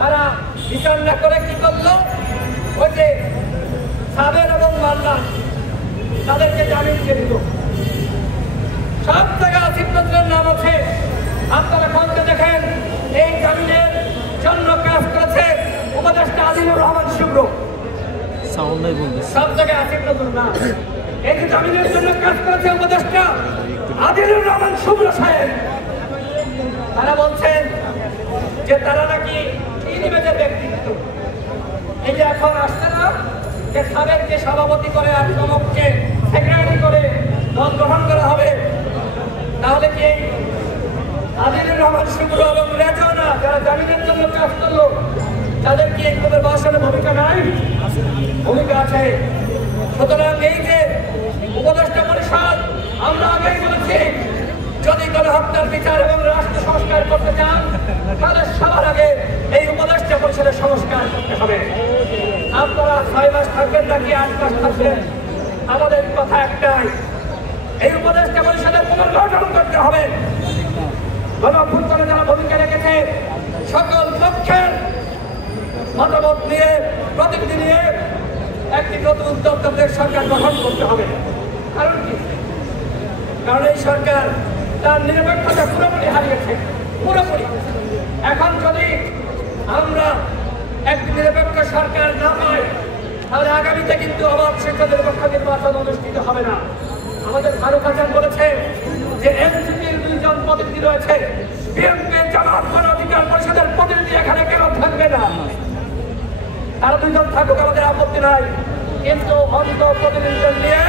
তারা বিচার না করে কি করলো, ওই যে সাবের এবং মান্নান তাদেরকে জামিন দিয়ে দিল। সব জায়গায় আসিফ নজরুলের নাম আছে। আপনারা খবরে দেখেন, এই জামিনের জন্য কাজ করেছে উপদেষ্টা আদিলুর রহমান শুভ্র। সব জায়গায় আসিফ নজরুল না, এই যে জামিনের জন্য কাজ করেছে উপদেষ্টা আদিলুর রহমান শুভ্র সাহেব। তারা বলছেন যে তারা নাকি ইনিমেজের ব্যক্তিত্ব। এই যে এখন আসছে না যে সাবেককে সভাপতি করে আর চমককে সেক্রেটারি করে দল গ্রহণ করা হবে, তাহলে কি এই আদিলুর রহমান শুভ্র এবং রেজওয়ানা যারা জামিনের জন্য কাজ করলো তাদের কি একদমের বাসনে ভূমিকা নাই? ভূমিকা আছে। সুতরাং এই যে উপদেষ্টা পরিষদ, আমরা আগেই বলেছি যদি গণহত্যার বিচার এবং রাষ্ট্র সংস্কার করতে চান তাহলে সবার আগে এই উপদেষ্টা পরিষদের সংস্কার করতে হবে। আপনারা 6 মাস থাকবেন নাকি 8 মাস থাকবেন, আমাদের কথা একটাই, এই উপদেষ্টা পরিষদের পুনর্গঠন করতে হবে। গণঅভ্যুত্থানে যারা ভূমিকা রেখেছে সকল পক্ষের মতামত নিয়ে প্রতিনিধি নিয়ে একটি নতুন তত্ত্বাবধায়ক সরকার গঠন করতে হবে। কারণ কি? কারণ এই সরকার তার নিরপেক্ষতা পুরোপুরি হারিয়েছে, পুরোপুরি। এখন যদি আমরা একটি নিরপেক্ষ সরকার না পাই তাহলে আগামীতে কিন্তু আবার সেটা নিরপেক্ষ নির্বাচন অনুষ্ঠিত হবে না। আমাদের ফারুক হাসান বলেছে যে এনসিপির 2 জন প্রতিনিধি রয়েছে, বিএনপি জামাত গণ অধিকার পরিষদের প্রতিনিধি এখানে কেন থাকবে না? তারা 2 জন থাকুক, আমাদের আপত্তি নাই, কিন্তু অন্ত প্রতিনিধিদের নিয়ে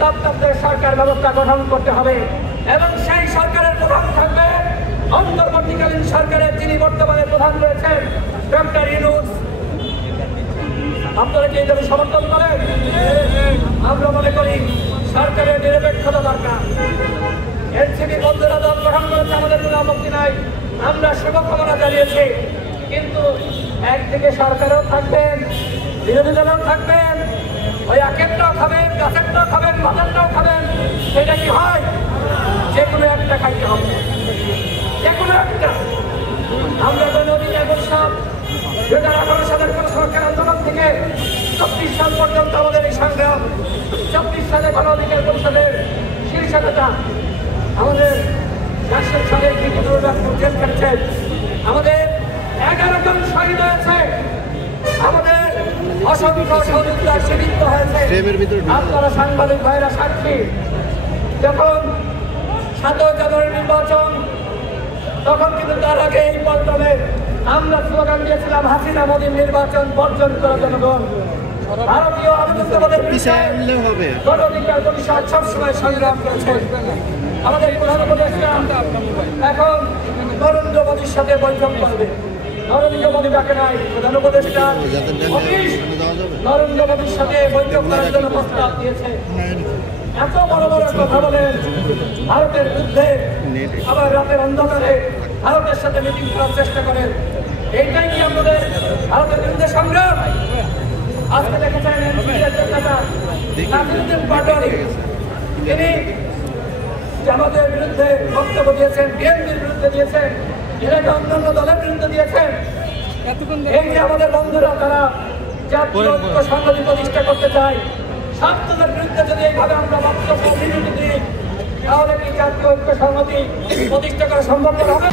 তত্ত্বাবধায়ক সরকার ব্যবস্থা গঠন করতে হবে এবং সেই সরকারের প্রধান থাকবে অন্তর্বর্তীকালীন সরকারের যিনি বর্তমানে প্রধান রয়েছেন ডক্টর ইউনূস। আপনারা কি এই দাবি সমর্থন করেন? আমরা মনে করি সরকারের নিরপেক্ষতা দরকার। এনসিপি বন্ধুরা দল গঠন করেছে, আমাদের কোনো আপত্তি নাই, আমরা শুভকামনা জানিয়েছি, কিন্তু একদিকে সরকারও থাকবেন, বিরোধী দলও থাকবেন, ওই আখেরটাও খাবেন, গাছেরটাও খাবেন, বাজারটাও খাবেন, সেটা কি হয়? যে কোনো একটা খাইতে হবে, যে কোনো একটা। আমরা দৈনন্দিন বলছিলাম 2018 সালের গণসংস্কার আন্দোলন থেকে 24 সাল পর্যন্ত আমাদের এই সংগ্রাম। 24 সালে গণ অধিকার পরিষদের শীর্ষ নেতা আমাদের রাষ্ট্রের সালে জেল খেটেছেন, আমাদের 11 জন শহীদ হয়েছে, আমাদের অসংখ্য সহযোগিতা সীমিত হয়েছে। আপনারা সাংবাদিক ভাইরা সাক্ষী। যখন 7 জানুয়ারি নির্বাচন, তখন কিন্তু তার আগে এই পল্টনে আমরা স্লোগান দিয়েছিলাম হাসিনা মোদীর নির্বাচন বর্জন করার জনগণ। ভারতীয় আধিপত্যবাদের বিরুদ্ধে গণ অধিকার পরিষদ সবসময় সংগ্রাম করেছে। আমাদের প্রধান উপদেষ্টা এখন নরেন্দ্র মোদীর সাথে বৈঠক করবে। নরেন্দ্র মোদী ডাকে নাই, প্রধান উপদেষ্টা নরেন্দ্র মোদীর সাথে বৈঠক করার জন্য প্রস্তাব দিয়েছে। এত বড় বড় কথা বলেন ভারতের বিরুদ্ধে, আবার রাতের অন্ধকারে ভারতের সাথে মিটিং করার চেষ্টা করেন। এইটাই কি আমাদের ভারতের বিরুদ্ধে সংগ্রাম? আজকে দেখেছেন তিনি জামাতের বিরুদ্ধে বক্তব্য দিয়েছেন, বিএনপির বিরুদ্ধে দিয়েছেন, এলাকা অন্যান্য দলের বিরুদ্ধে দিয়েছেন। এই যে আমাদের বন্ধুরা তারা জাতীয় ঐক্য সংহতি প্রতিষ্ঠা করতে চায়, সব দলের বিরুদ্ধে যদি এইভাবে আমরা বক্তব্য দিই তাহলে কি জাতীয় ঐক্য সংহতি প্রতিষ্ঠা করা সম্ভব হবে?